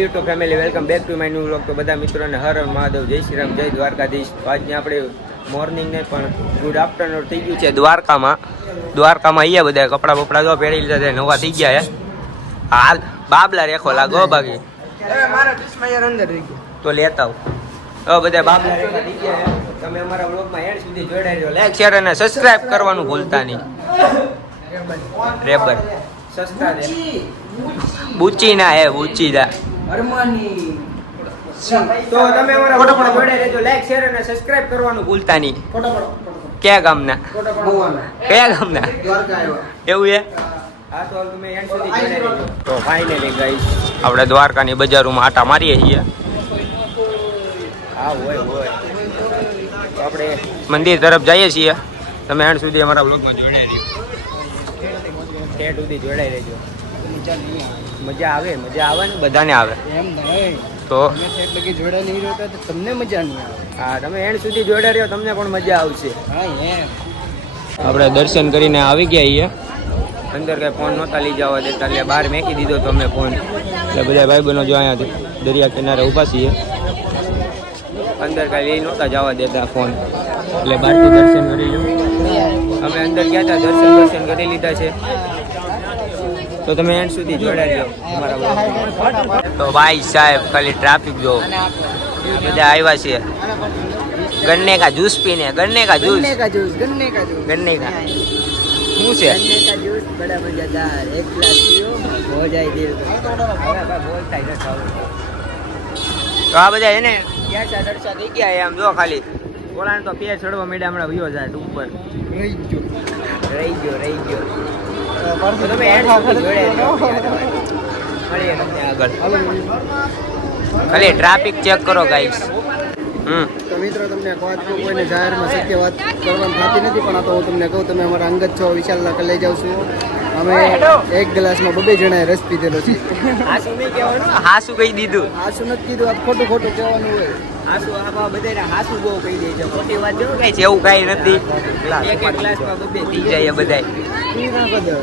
YouTube family welcome back to my new vlog તો બધા મિત્રોને હર હર મહાદેવ જય શ્રી રામ જય દ્વારકાધીશ. આજની આપણે મોર્નિંગ ને પણ ગુડ આફ્ટરનૂન થઈ ગયું છે દ્વારકામાં. દ્વારકામાં અહીંયા બધા કપડાં બપડા જો પહેરી લીધા છે નવા થઈ ગયા હે હાલ બાબલા રેખો લાગો બાકી. તો લેતા આવ. બધા બાબલા રેખા થઈ ગયા તમે અમારા વ્લોગમાં એન્ડ સુધી જોડાઈ રહ્યો. લાઈક શેર અને સબસ્ક્રાઇબ કરવાનું ભૂલતા નહીં. રેબર સસ્તા બુચી ના હે બુચી દા અરમાની તો તમે અમારા વ્લોગમાં જોડાઈ રહેજો. લાઈક શેર અને સબસ્ક્રાઇબ કરવાનું ભૂલતા નહીં. ફોટો પડો કયા ગામના? કયા ગામના? દ્વારકા આવ્યા. એવું છે તો ફાઇનલી ગાઈસ આપણે દ્વારકાની બજારોમાં આટા મારીએ છીએ. હા હોય હોય. તો આપણે મંદિર તરફ જઈએ છીએ. તમે એન્ડ સુધી અમારા બ્લોગમાં જોડાઈ રહ્યો. ઠેઠ સુધી જોડાઈ રહેજો. મજા આવે. મજા આવે ને? બધાને આવે? એમ નહીં. તો? તમે જોડા નહીં રહેતા તો તમને મજા નહીં આવે. હા તમે એન્ડ સુધી જોડે રહ્યો તમને પણ મજા આવશે. હા એમ. આપણે દર્શન કરીને આવી ગયા અહીંયા. અંદર કઈ ફોન નહોતા લઈ જવા દેતા એટલે બહાર મેકી દીધો તો અમે ફોન એટલે બધા ભાઈ બહેનો જો અહીંયા દરિયા કિનારે ઊભા છીએ. અંદર કઈ લઈ નહોતા જવા દેતા ફોન એટલે બહારથી દર્શન કરી લો અમે અંદર ગયા હતા દર્શન દર્શન કરી લીધા છે. તો તમે એન્ડ સુધી રહ્યો તો ભાઈ સાહેબ ખાલી ટ્રાફિક જો. બધા આવ્યા છે. ગન્ને કા જ્યુસ પીને ગન્ને કા જ્યુસ ગન્ને કા જ્યુસ ગન્ને કા જૂસ ગન્ને કા. શું છે? ગન્ને કા જ્યુસ બડા મજેદાર એક ગ્લાસ પીઓ હો જાય દિલ તો આ બધા એને ક્યાં ચા દર્શા થઈ ગયા એમ જો ખાલી. ઓલાને તો પેર ચડવા માંડ્યા હમણાં વિયો જાય ઉપર રહી ગયો. રહી ગયો રહી ગયો. ખાલી ટ્રાફિક ચેક કરો ગાઈસ હમ. તો મિત્રો તમને એક વાત કહું કોઈને જાહેરમાં સત્ય વાત કરવાની થતી નથી પણ આ તો હું તમને કહું તમે અમારા અંગત છો વિશાલ લાખ લઈ જાઉં છું. અમે એક ગ્લાસમાં બબે જણાએ રસ પીધેલો છે. હાસુ કહી દીધું. હાસુ નથી કીધું આ ખોટું ખોટું કહેવાનું હોય. હાસુ આ બધા હાસુ બહુ કહી દે છે. ખોટી વાત જો કઈ છે એવું કઈ નથી. એક એક ક્લાસમાં બબે થઈ જાય બધાય. બધો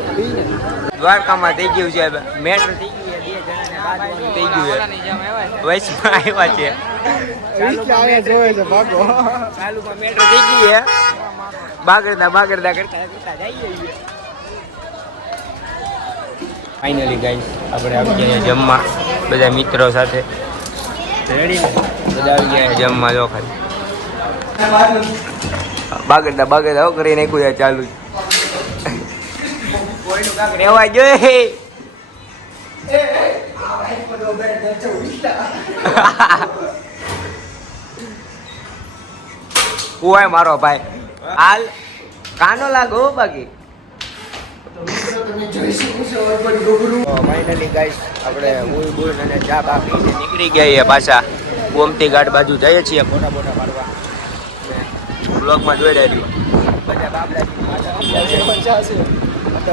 દ્વારકામાં થઈ ગયું છે મેટ્રો થઈ ગયું છે બે જણાને થઈ ગયું છે. વૈશમાં આવ્યા છે. રિક્ષા આયા જોવે છે ભાગો. ચાલુમાં મેટ્રો થઈ ગયું છે. બાગરદા બાગરદા કરતા કરતા જઈએ ફાઇનલી ગાઈસ આપણે આવી ગયા જમવા. બધા મિત્રો સાથે. રેડી બધા આવી ગયા જમવા જો ખાલી. બાગડા બાગરદા હો કરી નાખ્યું યાર ચાલુ રેવા જોઈએ હોય મારો ભાઈ? હાલ. કાનો લાગો બાકી? ફાઇનલી ગાઈસ આપણે બૂળ અને ચા બાકી નીકળી ગયા પાછા. ગોમતી ઘાટ બાજુ જઈએ છીએ. ફોટા ફોટા પાડવા બ્લોગમાં જોઈ રહ્યો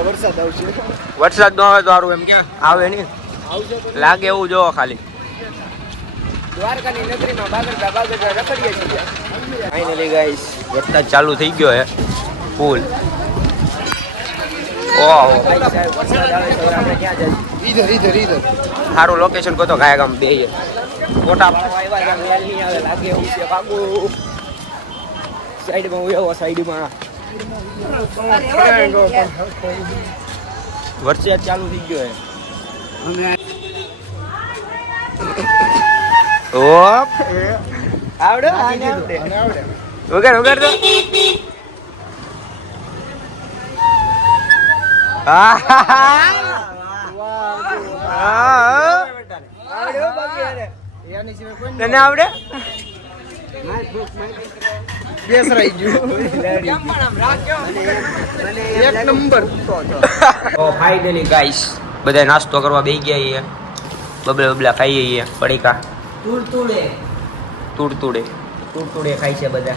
વરસાદ આવશે. વરસાદ ન આવે તો સારું એમ કે. આવે નહીં. લાગે એવું જોવો ખાલી. દ્વારકાની નગરીમાં બાગરદા બાગરદા રખડીએ છીએ. ફાઇનલી ગાઈસ વરસાદ ચાલુ થઈ ગયો હે. ફૂલ ઓહો. સાહેબ વરસાદ આવે હવે આપણે ક્યાં જઈએ? ઈધર ઈધર ઈધર. સારું લોકેશન કહો તો કાયા ગામ બે મોટા સાઈડમાં હું એવો સાઈડમાં વરસાદ ચાલુ થઈ ગયો હે આવડે? આવડે. વગર વગર તો. હા. તને આવડે? બેસ બધા નાસ્તો કરવા બેસી ગયા છીએ બબલે બબલા ખાઈએ પડીકા. તુડતુડે તુડતુડે તુડતુડે ખાય છે બધા.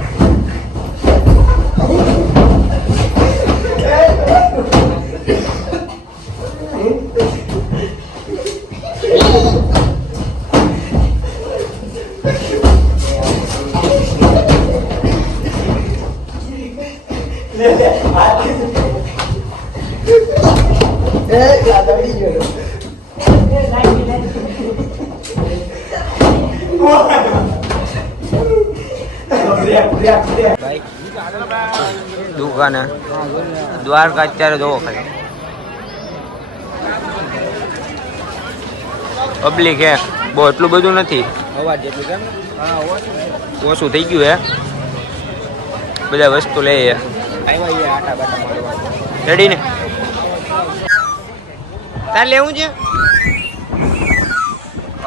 દુકાને. દ્વારકા અત્યારે જોવો ખાલી. પબ્લિક હે. બહુ એટલું બધું નથી. અવાજ જેટલું કેમ ઓછું થઈ ગયું હે. બધા વસ્તુ લઈએ. રેડી ને? તાર લેવું છે?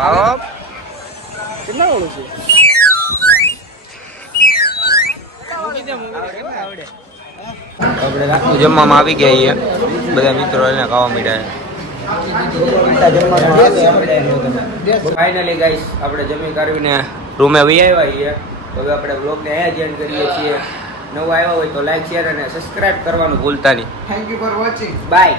આવો. કેટલા વાળું છે? આપણે રાતનું જમવામાં આવી ગયા છીએ. બધા મિત્રો એને ખાવા મીડા ફાઇનલી ગાઈસ આપણે જમી કરીને રૂમે વહી આવ્યા છીએ. હવે આપણે બ્લોગને અહીંયા જ end કરીએ છીએ. નવા આવ્યા હોય તો લાઈક શેર અને સબસ્ક્રાઇબ કરવાનું ભૂલતા નહીં. Thank you for watching bye